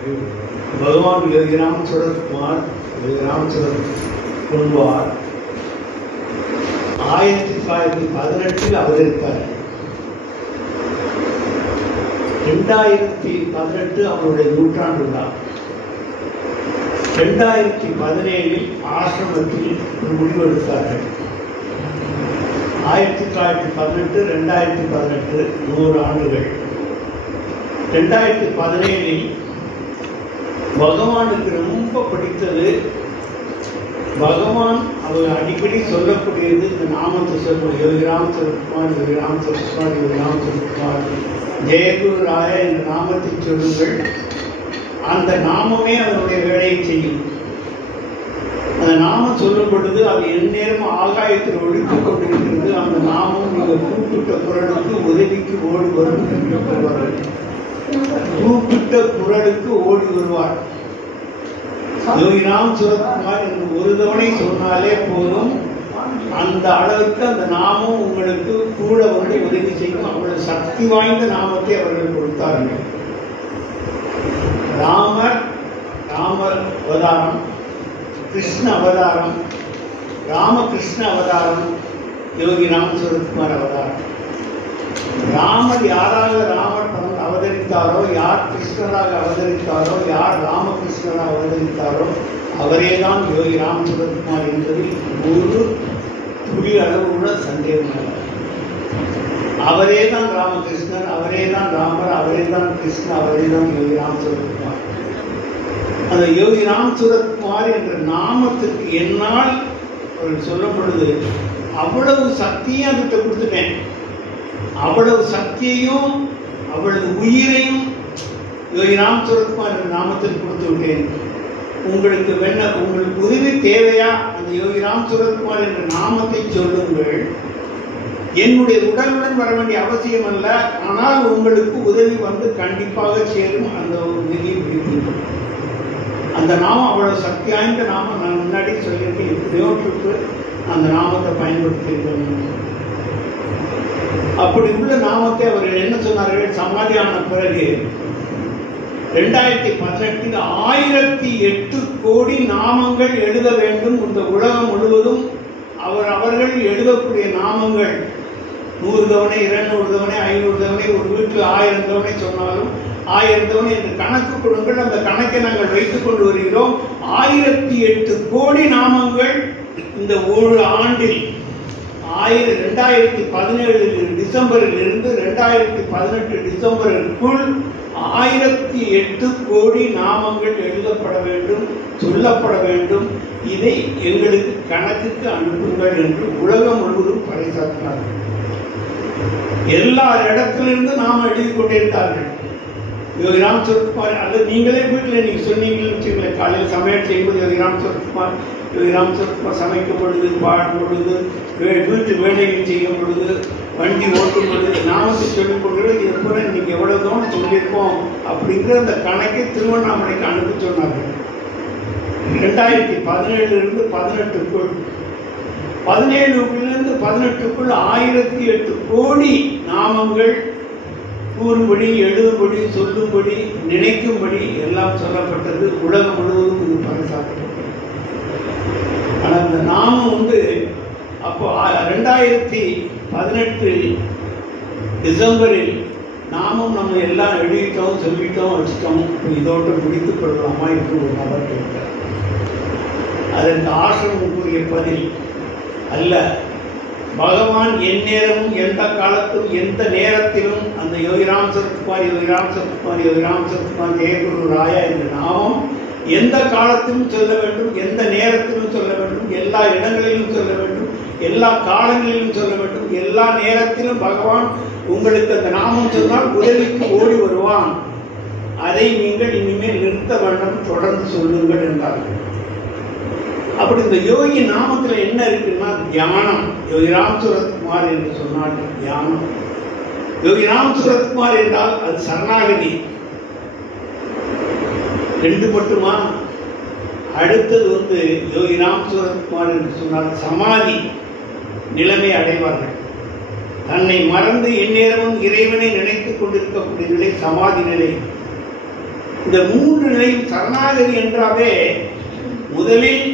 भगवान योगी रामचंद्र कुमार कुंवार 1918 அவதரித்தார். 2018 அவருடைய நூற்றாண்டு விழா. 2017 ஆசிரமத்தில் முடிவெடுத்தார்கள். 1918 2018 100 ஆண்டுகள். 2017 பகவானுக்கு ரொம்ப பிடித்தது, பகவான் அவர் அடிக்கடி சொல்லக்கூடியது இந்த நாமத்தை சொல்லுவோம். யோகி ராமச்சந்திரகுமார், யோகி ராமச்சந்திரகுமார், யோகி ராமச்சந்திரகுமார், ஜெயகுரு ராய என்ற நாமத்தை சொல்லுங்கள். அந்த நாமமே அதனுடைய வேலையை செய்யும். அந்த நாமம் சொல்லும் பொழுது அது எந்நேரம் ஆகாயத்தில் ஒழித்துக் கொண்டிருக்கிறது. அந்த நாமம் நீங்கள் கூப்பிட்ட குரலுக்கு உதவிக்கு ஓடி வரும் என்று சொல்வார்கள். கூப்பிட்ட குரலுக்கு ஓடி வருவார். யோகி ராமச்சந்திரகுமார் என்று ஒரு தவணை சொன்னாலே போதும், அந்த அளவுக்கு அந்த நாமம் உங்களுக்கு கூட வந்து உதவி செய்யும். அவ்வளவு சக்தி வாய்ந்த நாமத்தை அவர்கள் கொடுத்தார்கள். ராமர் அவதாரம், கிருஷ்ண அவதாரம், ராமகிருஷ்ண அவதாரம், யோகி ராமச்சந்திரகுமார் அவதாரம். ராமர் யாராக ராமர் அவதரித்தாரோ, யார் கிருஷ்ணராக அவதரித்தாரோ, யார் ராமகிருஷ்ணராக அவதரித்தாரோ அவரேதான் யோகி ராமச்சந்திரகுமார் என்பதில் ஒரு துளி அளவு கூட சந்தேகம் இல்லை. அவரேதான் ராமகிருஷ்ணர், அவரேதான் ராமர், அவரேதான் கிருஷ்ணர், அவரேதான் யோகி ராமச்சந்திரகுமார். அந்த யோகி ராமச்சந்திரகுமார் என்ற நாமத்துக்கு என்னால் சொல்லும் பொழுது அவ்வளவு சக்தியும் அதுகிட்ட கொடுத்துட்டேன். அவ்வளவு சக்தியையும் அவ்வளவு உயிரையும் யோகி ராமச்சந்திரகுமார் என்ற நாமத்தில் கொடுத்து விட்டேன். உங்களுக்கு உங்களுக்கு உதவி தேவையா? அந்த யோகி ராமச்சந்திரகுமார் என்ற நாமத்தை சொல்லுங்கள். என்னுடைய உடலுடன் வர வேண்டிய அவசியம் அல்ல, ஆனால் உங்களுக்கு உதவி வந்து கண்டிப்பாக சேரும். அந்த உதவியை பிடிக்கும். அந்த நாமம் அவ்வளவு சக்தி வாய்ந்த நாமம். நான் முன்னாடி சொல்லியிருக்கேன், எப்படியோட்டுக்கு அந்த நாமத்தை பயன்படுத்தியிருக்கேன். அப்படி உள்ள நாமத்தை அவர்கள் என்ன சொன்னார்கள்? சமாதியான பிறகு 2018 1008 கோடி நாமங்கள் எழுத வேண்டும். இந்த உலகம் முழுவதும் அவர்கள் எழுதக்கூடிய நாமங்கள் 100 தவணை, 200 தவணை, 500 தவணை, ஒரு வீட்டில் 1000 தவணை சொன்னாலும் 1000 தவணை என்று கணக்கு கொடுங்கள். அந்த கணக்கை நாங்கள் வைத்துக் கொண்டு வருகிறோம். 1008 கோடி நாமங்கள் இந்த ஒரு ஆண்டில் 2017 டிசம்பரில் இருந்து 2018 டிசம்பருக்குள் 1008 கோடி நாமங்கள் எழுதப்பட வேண்டும், சொல்லப்பட வேண்டும். இதை எங்களுக்கு கணக்குக்கு அனுப்புங்கள் என்று உலகம் முழுவதும் பறைசாற்றினார்கள். எல்லா இடத்திலிருந்து நாம் எழுதி கொண்டிருந்தார்கள். யோகி ராமச்சந்திரகுமார் அல்லது நீங்களே வீட்டில் நீங்க சொன்னீங்கன்னு வச்சுக்கோங்களேன், காலையில் சமையல் செய்யும்போது யோகி ராமச்சந்திரகுமார், யோகி ராமச்சந்திரகுமார் சமைக்கும் பொழுது, பாடும் பொழுது, வீட்டு வேலைகள் செய்யும் பொழுது, வண்டி ஓட்டும் பொழுது நாமத்தை சொல்லிக் கொண்டு எப்போ இன்னைக்கு எவ்வளவு தூரம் சொல்லியிருக்கோம் அப்படிங்கிற அந்த கணக்கை திருவண்ணாமலைக்கு அனுப்பி சொன்னார்கள். 2017 18க்குள் 17 18க்குள் 1008 கோடி நாமங்கள் கூறும்படி, எழுதும்படி, சொல்லும்படி, நினைக்கும்படி எல்லாம் சொல்லப்பட்டது. உலகம் முழுவதும் இது பறைசாற்றப்பட்டது. ஆனால் இந்த நாமம் அப்போ 2018 டிசம்பரில் நாமும் நம்ம எல்லாம் எழுதிட்டோம், சொல்லிட்டோம், வச்சுட்டோம். இதோடு முடித்துக் கொள்ளலாமா என்று ஒரு நபர் கேட்டார். அதற்கு ஆசிரமம் கூறிய பதில் அல்ல. பகவான் எந்நேரமும், எந்த காலத்தும், எந்த நேரத்திலும் அந்த யோகி ராமச்சந்திரகுமார், யோகி ராமச்சந்திரகுமார், யோகி ராமச்சந்திரகுமார், ஜெயகுரு ராயா என்ற நாமம் எந்த காலத்திலும் சொல்ல வேண்டும், எந்த நேரத்திலும் சொல்ல வேண்டும், எல்லா இடங்களிலும் சொல்ல வேண்டும், எல்லா காலங்களிலும் சொல்ல வேண்டும். எல்லா நேரத்திலும் பகவான் உங்களுக்கு அந்த நாமம் சொன்னால் உதவிக்கு ஓடி வருவான். அதை நீங்கள் இனிமேல் நிறுத்த வேண்டும், தொடர்ந்து சொல்லுங்கள் என்றார்கள். அப்படி இந்த யோகி நாமத்துல என்ன இருக்குன்னா தியானம். யோகி ராமச்சந்திரகுமார் என்று சொன்னால் தியானம். யோகி ராமச்சந்திரகுமார் என்றால் அது சரணாகதி. 2 மட்டுமா? அடுத்தது யோகி ராமச்சந்திரகுமார் என்று சொன்னால் சமாதி நிலைமை அடைவார்கள். தன்னை மறந்து எந்நேரமும் இறைவனை நினைத்துக் கொண்டிருக்கக்கூடிய நிலை சமாதி நிலை. இந்த மூன்று நிலையும் சரணாகதி என்றாவே முதலில்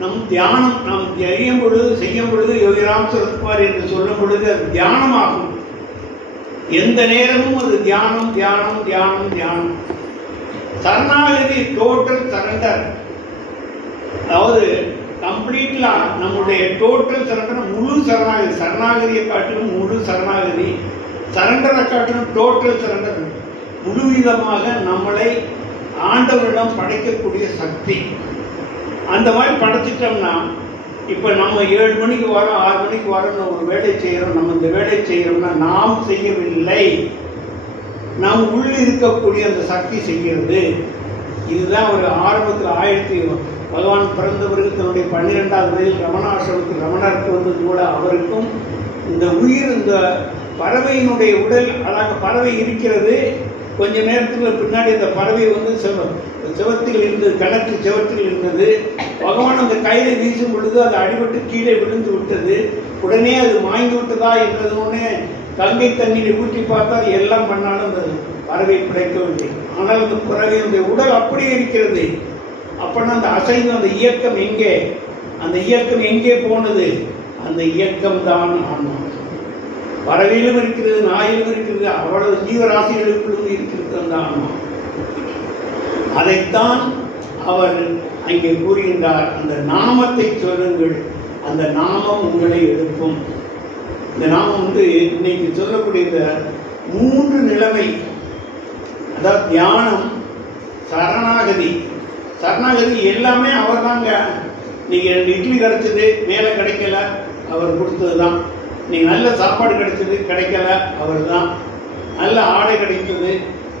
நம் தியானம் நாம் செய்யும் பொழுது யோகிராம் சரத்குமார் என்று சொல்லும் பொழுது அது தியானமாகும். எந்த நேரமும் அது தியானம் தியானம் தியானம் தியானம். சரணாகதி டோட்டல் சரண்டர், அதாவது கம்ப்ளீட்லா நம்முடைய டோட்டல் சரண்டர், முழு சரணாகதி. சரணாகதியை காட்டிலும் முழு சரணாகதி, சரண்டரை காட்டிலும் டோட்டல் சரண்டர். முழு விதமாக நம்மளை ஆண்டவரிடம் படைக்கக்கூடிய சக்தி. அந்த மாதிரி படைச்சிட்டோம்னா இப்போ நம்ம 7 மணிக்கு வரோம் 6 மணிக்கு வரோம் ஒரு வேலை செய்கிறோம். நம்ம இந்த வேலை செய்கிறோம்னா நாம் செய்யவில்லை, நாம் உள்ள இருக்கக்கூடிய அந்த சக்தி செய்கிறது. இதுதான் ஒரு ஆரம்பத்தில் பகவான் பிறந்தவருக்கு தன்னுடைய 12வது வயதில் ரமணாசிரமத்தில் ரமணருக்கு வந்தது கூட அவருக்கும் இந்த உயிர், இந்த பறவையினுடைய உடல், அதாக பறவை இருக்கிறது. கொஞ்ச நேரத்தில் பின்னாடி அந்த பறவை வந்து செவத்தில் இருந்தது, கிணற்று செவத்தில் இருந்தது. பகவான் அந்த கையில வீசும் பொழுது அது அடிபட்டு கீழே விழுந்து விட்டது. உடனே அது வாங்கி விட்டதா என்றதுனே கங்கை தண்ணீரை ஊற்றி பார்த்தால் எல்லாம் பண்ணாலும் அந்த பறவை பிடிக்கவில்லை. ஆனால் அந்த பறவையினுடைய உடல் அப்படியே இருக்கிறது. அப்படின்னா அந்த அசைவு, அந்த இயக்கம் எங்கே? அந்த இயக்கம் எங்கே போனது? அந்த இயக்கம் தான் ஆன்மா. பறவையிலும் இருக்கிறது, நாயிலும் இருக்கிறது, அவ்வளவு ஜீவராசிகளுக்குள்ளும் இருக்கிறது அந்த ஆன்மா. அதைத்தான் அவர் அங்கே கூறுகின்றார். அந்த நாமத்தை சொல்லுங்கள், அந்த நாமம் உங்களை எழுப்பும். இந்த நாமம் வந்து இன்னைக்கு சொல்லக்கூடிய இந்த 3 நிலைமை, அதாவது தியானம், சரணாகதி. சரணாகதி எல்லாமே அவர் தாங்க. நீங்க 2 இட்லி கிடைச்சது, மேலே கிடைக்கல, அவர் கொடுத்தது தான். நீங்க நல்ல சாப்பாடு கிடைச்சது, கிடைக்கல, அவர் தான். நல்ல ஆடை கிடைத்தது,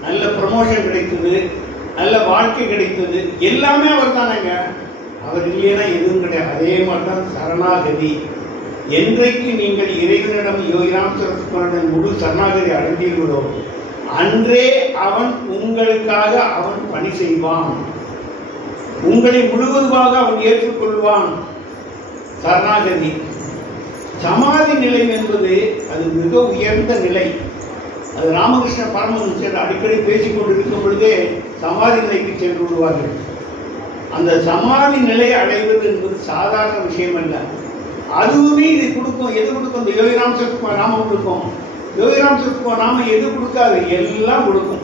நல்ல ப்ரமோஷன் கிடைத்தது, நல்ல வாழ்க்கை கிடைத்தது, எல்லாமே அவர் தானேங்க. அவர் இல்லைன்னா எதுவும் கிடையாது. அதே மாதிரி தான் சரணாகதி. என்றைக்கு நீங்கள் இறைவனிடம் யோகிராம் சரத்குமாரின் முழு சரணாகதி அடைந்தீர்களோ அன்றே அவன் உங்களுக்காக அவன் பணி செய்வான். உங்களை முழுவதுமாக அவன் ஏற்றுக்கொள்வான். சரணாகதி. சமாதி நிலை என்பது அது மிக உயர்ந்த நிலை. அது ராமகிருஷ்ண பரமஹம்சர் அடிக்கடி பேசிக் கொண்டிருக்கும் பொழுதே சமாதி நிலைக்கு சென்று விடுவார்கள். அந்த சமாதி நிலையை அடைவது என்பது சாதாரண விஷயம் அல்ல. அதுவுமே இது கொடுக்கும். எது கொடுக்கும்? இந்த யோகிராம் சரத்குமார் நாமம் கொடுக்கும். யோகிராம் சரத்குமார் நாமம் எது கொடுக்காது? எல்லாம் கொடுக்கும்.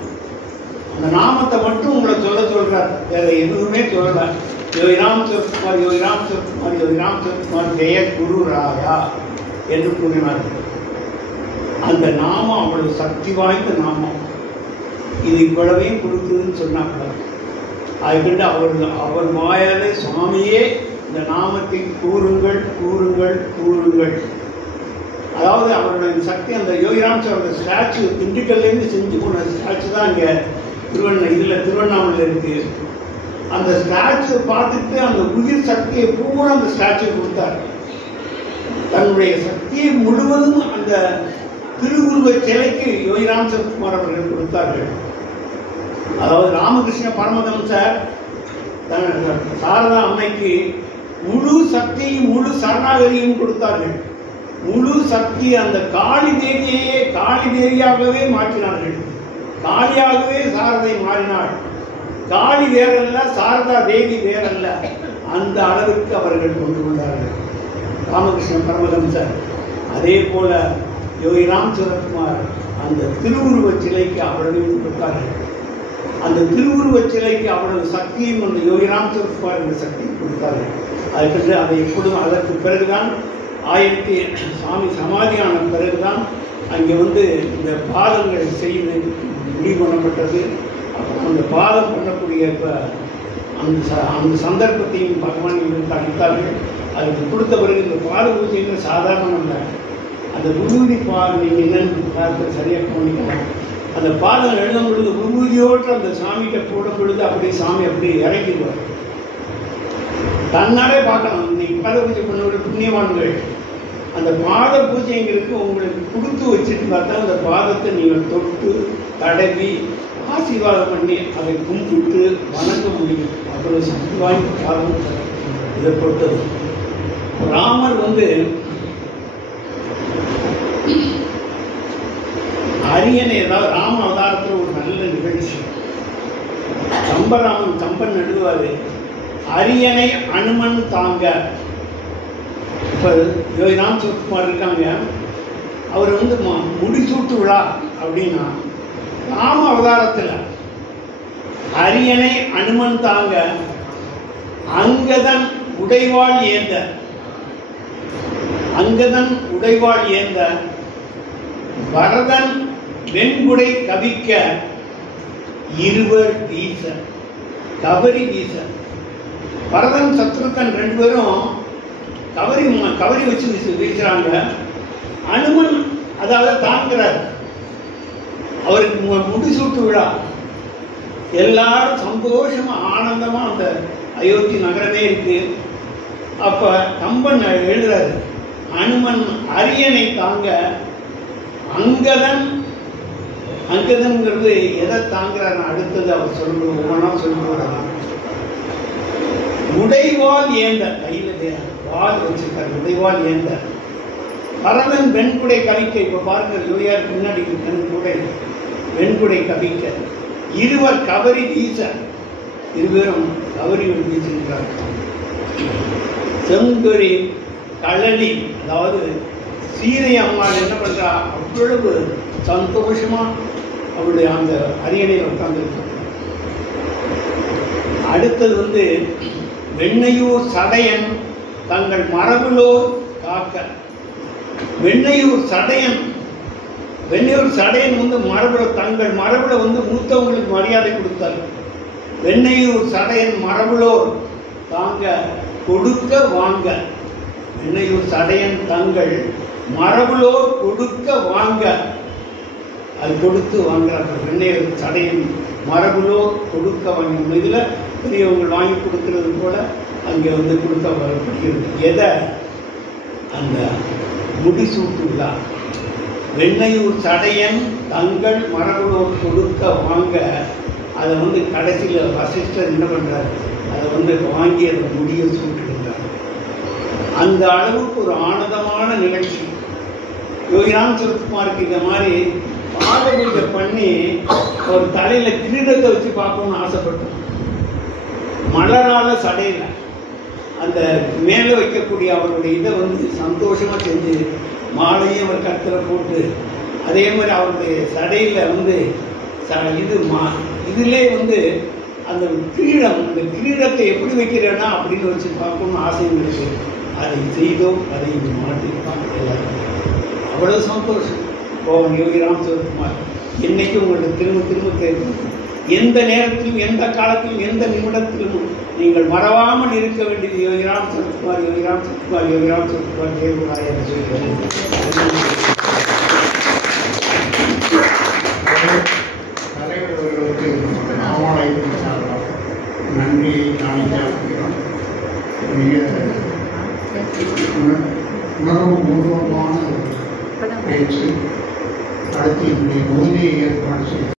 அந்த நாமத்தை மட்டும் உங்களை சொல்றார், வேற எதுவுமே சொல்லல. யோகிராம் சரத்குமார், யோகிராம் சரத்குமார், யோகிராம் சரத்குமார் ஜெய குரு ராயா என்று கூறினார். அந்த நாமம் அவ்வளவு சக்தி வாய்ந்த நாமம். இது இவ்வளவையும் கொடுக்குதுன்னு சொன்னாங்க. அதுக்கிட்ட அவர் வாயாலே சுவாமியே இந்த நாமத்தை கூறுங்கள் கூறுங்கள் கூறுங்கள். அதாவது அவருடைய சக்தி. அந்த யோகிராம் சாரோட ஸ்டாச்சு திண்டுக்கல்லேருந்து செஞ்சு போன ஸ்டாச்சு தான் இங்கே திருவண்ணாமலையில் இருக்கு. அந்த ஸ்டாச்சு பார்த்துட்டு அந்த உயிர் சக்தியை பூரா அந்த ஸ்டாச்சு கொடுத்தார். தன்னுடைய சக்தியை முழுவதும் அந்த திருவுருவ சிலைக்கு யோகிராம் சரத்குமார் அவர்கள் கொடுத்தார்கள். அதாவது ராமகிருஷ்ண பரமஹம்சர் சாரதா அம்மைக்கு முழு சக்தியும் முழு சரணாகதியும் கொடுத்தார்கள். முழு சக்தி அந்த காளி தேவியையே காளி தேவியாகவே மாற்றினார்கள். காளியாகவே சாரதை மாறினாள். காளி வேறல்ல, சாரதா தேவி வேறல்ல. அந்த அளவிற்கு அவர்கள் கொண்டு வந்தார்கள் ராமகிருஷ்ண பரமஹம்சர். அதே போல யோகிராம் சரத்குமார் அந்த திருவுருவ சிலைக்கு அவ்வளவு கொடுத்தார்கள். அந்த திருவுருவ சிலைக்கு அவ்வளவு சக்தியும் அந்த யோகிராம் சரத்குமார் என்ற சக்தி கொடுத்தார்கள். அதுக்கு அதை எப்பொழுதும் அதற்கு பிறகுதான் சாமி சமாதியான பிறகுதான் அங்கே வந்து இந்த பாதங்கள் செய்து முடிவு பண்ணப்பட்டது. அந்த பாதம் பண்ணக்கூடிய அந்த சந்தர்ப்பத்தையும் பகவான் இவருக்கு அளித்தார்கள். அதுக்கு கொடுத்த பிறகு இந்த பாத பூஜைகள் சாதாரணம் அல்ல. அந்த விபூதி பாதம் நீங்கள் என்னென்னு பார்த்து சரியாக பண்ணிக்கலாம். அந்த பாதம் எழுதும் பொழுது விபூதியோடு அந்த சாமிகிட்ட போடும் பொழுது அப்படியே சாமி அப்படியே இறங்கிடுவார். தன்னாலே பார்க்கலாம். இன்னைக்கு பாத பூஜை பண்ண புண்ணியவான்கள் அந்த பாத பூஜைங்கிறது உங்களுக்கு கொடுத்து வச்சுட்டு பார்த்தா அந்த பாதத்தை நீங்கள் தொட்டு தடவி ஆசீர்வாதம் பண்ணி அதை கும்பிட்டு வணங்க முடியும். அவ்வளவு சக்தி வாய்ந்த பாதம் இதை பொறுத்தது. ராமர் வந்து அரியணை, ஏதாவது ராம அவதாரத்தில் ஒரு நல்ல நிகழ்ச்சி சம்பன் எழுதுவார், அரியணை அனுமன் தாங்க. இப்போ யோகிராம் சிவகுமார் இருக்காங்க, அவர் வந்து முடிசூட்டு விழா அப்படின்னா ராம அவதாரத்தில் அரியணை அனுமன் தாங்க அங்கதன் உடைவாள் ஏந்த, அங்கதன் உடைவாள் ஏந்த பரதன் வெண்குடை கவிக்க இருவர் வீச, கவரி வீச. பரதன் சத்ருகன் ரெண்டு பேரும் கவரி வச்சு வீசுறாங்க. அனுமன் அதாவது தாங்கிறார். அவருக்கு முடிசூட்டு விழா, எல்லாரும் சந்தோஷமா ஆனந்தமா அந்த அயோத்தி நகரமே இருக்கு. அப்ப கம்பன் எழுதுறாரு, அனுமன் அரியணை தாங்க அங்கதன். அங்கதன்ங்கிறது எதை தாங்கிறார் அடுத்தது அவர் சொல்லுவோம், ஒவ்வொன்றா சொல்லுவார். உடைவாள் ஏந்த, கையில வால் வச்சிருக்காரு, உடைவாள் ஏந்த. பரதன் வெண்குடை கவிக்க. இப்ப பாருங்க, யோகியாருக்கு முன்னாடி கூட வெண்குடை கவிக்க. இருவர் கவரி வீச, இருவரும் கவரி வீசுகிறார்கள். செங்கொரி கழலி, அதாவது சீதை அம்மாள் என்ன பண்றா, அவ்வளவு சந்தோஷமா அவருடைய அந்த அரியணையில் உட்கார்ந்துருக்காங்க. அடுத்தது வந்து வெண்ணையூர் சடையன் தங்கள் மரபுலோர் காக்க. வெண்ணையூர் சடையன் வந்து மரபுல, தங்கள் மரபுல வந்து மூத்தவங்களுக்கு மரியாதை கொடுத்தார். வெண்ணையூர் சடையன் மரபுலோர் தாங்க கொடுக்க வாங்க. வெண்ணையூர் சடையன் தங்கள் மரபுலோர் கொடுக்க வாங்க, அது கொடுத்து வாங்குறார்கள். வெண்ணையூர் சடையன் மரபுலோர் கொடுக்க வாங்க. இதில் பெரியவங்க வாங்கி கொடுக்கறது போல அங்கே வந்து கொடுக்க வரப்படுகிறது. எதை? அந்த முடிசூட்டு விழா. வெண்ணையூர் சடையன் தங்கள் மரபுலோர் கொடுக்க வாங்க. அதை வந்து கடைசியில் வசிஷ்டர் என்ன பண்ணுறார், அதை வந்து வாங்கி அதை முடிய சூட்டுகின்றார். அந்த அளவுக்கு ஒரு ஆனந்தமான நிகழ்ச்சி. யோகிராம் சிவகுமாருக்கு இந்த மாதிரி பாதபூஜை பண்ணி ஒரு தலையில் கிரீடத்தை வச்சு பார்க்கணும்னு ஆசைப்பட்டோம். மலரால சடையில் அந்த மேலே வைக்கக்கூடிய அவருடைய இதை வந்து சந்தோஷமாக செஞ்சு மாலையும் அவர் கத்தில் போட்டு, அதே மாதிரி அவருடைய சடையில் வந்து இதிலே வந்து அந்த கிரீடம், அந்த கிரீடத்தை எப்படி வைக்கிறேன்னா அப்படின்னு வச்சு பார்க்கணும்னு ஆசை இருக்கு. அதை செய்தோம், அதை மாற்றிருப்பாங்க எல்லாரும். அவ்வளவு சந்தோஷம். கோவன் யோகிராம் சிவகுமார் இன்னைக்கு உங்களுக்கு திரும்ப திரும்ப கேட்கும். எந்த நேரத்திலும், எந்த காலத்திலும், எந்த நிமிடத்திலும் நீங்கள் மறவாமல் இருக்க வேண்டியது யோகிராம் சிவகுமார், யோகிராம் சிவகுமார், யோகிராம் சிவகுமார் தேவராய என்று சொல்கிறேன். தலைவர்களுக்கு நன்றியை காணிக்கிறோம். மிக உணர்வு பூர்வமான பேச்சு. அடுத்து இந்த உறுதியை ஏற்பாடு செய்ய